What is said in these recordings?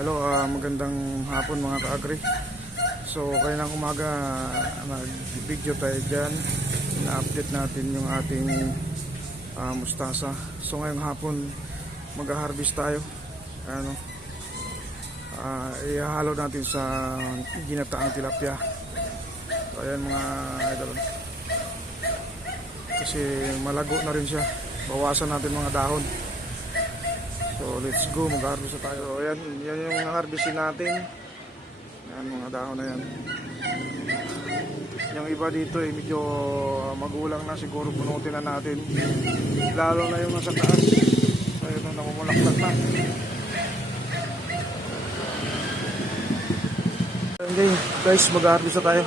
Hello, magandang hapon mga ka-agri. So, kailang umaga nag-video tayo dyan. Na-update natin yung ating mustasa. So, ngayong hapon mag-harvest tayo. Ihahalo natin sa ginataang tilapia. So, ayan mga idol. Kasi malago na rin siya. Bawasan natin mga dahon. So let's go, mag-harvest na tayo. So, yan yung harvestin natin. Yan mga dahon na yan. Yung iba dito medyo magulang na, siguro punutin na natin. Lalo na yung nasa taas. So yun, namumulaktak na. Okay guys, mag-harvest na tayo.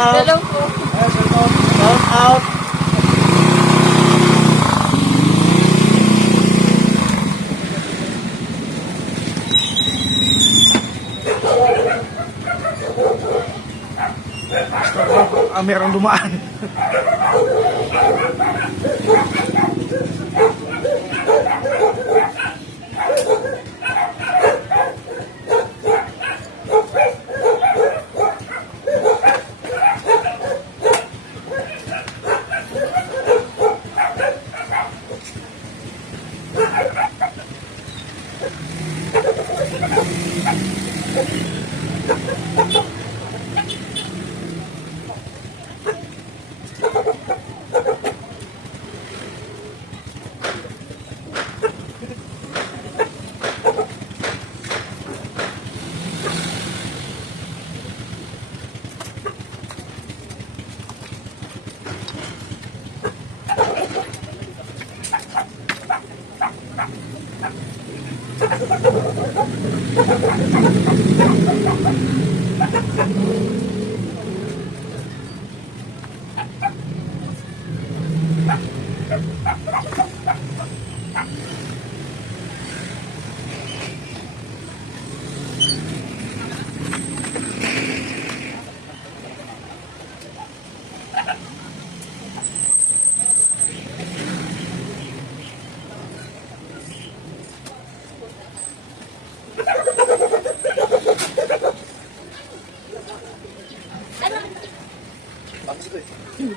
Hello po. Shout out. Merong dumaan.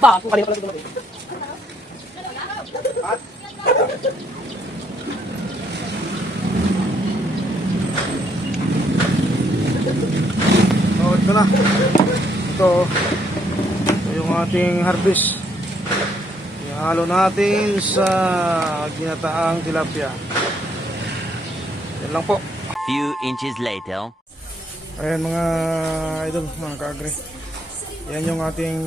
Ba, kung kanina pala dumating. Ito na. Ito yung ating harvest. Ihalo natin sa ginataang tilapia. Yan lang po. Few inches later. Ayan mga idol, mga ka-agri. Yan yung ating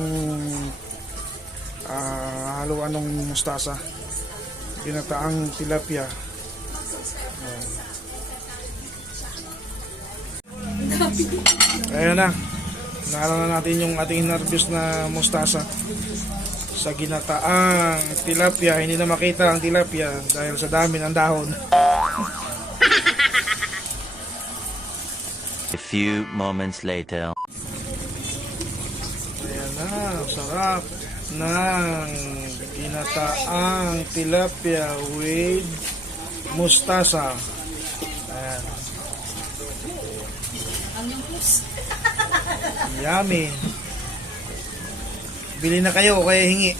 haluan ng mustasa. Ginataang tilapia. Ayan na. Naaraw na natin yung ating inarbis na mustasa sa ginataang tilapia. Hindi na makita ang tilapia dahil sa dami ng dahon. A few moments later. Ayan na, sarap ng ginataang tilapia with mustasa. Ayan. Yummy. Bili na kayo, kaya hingi.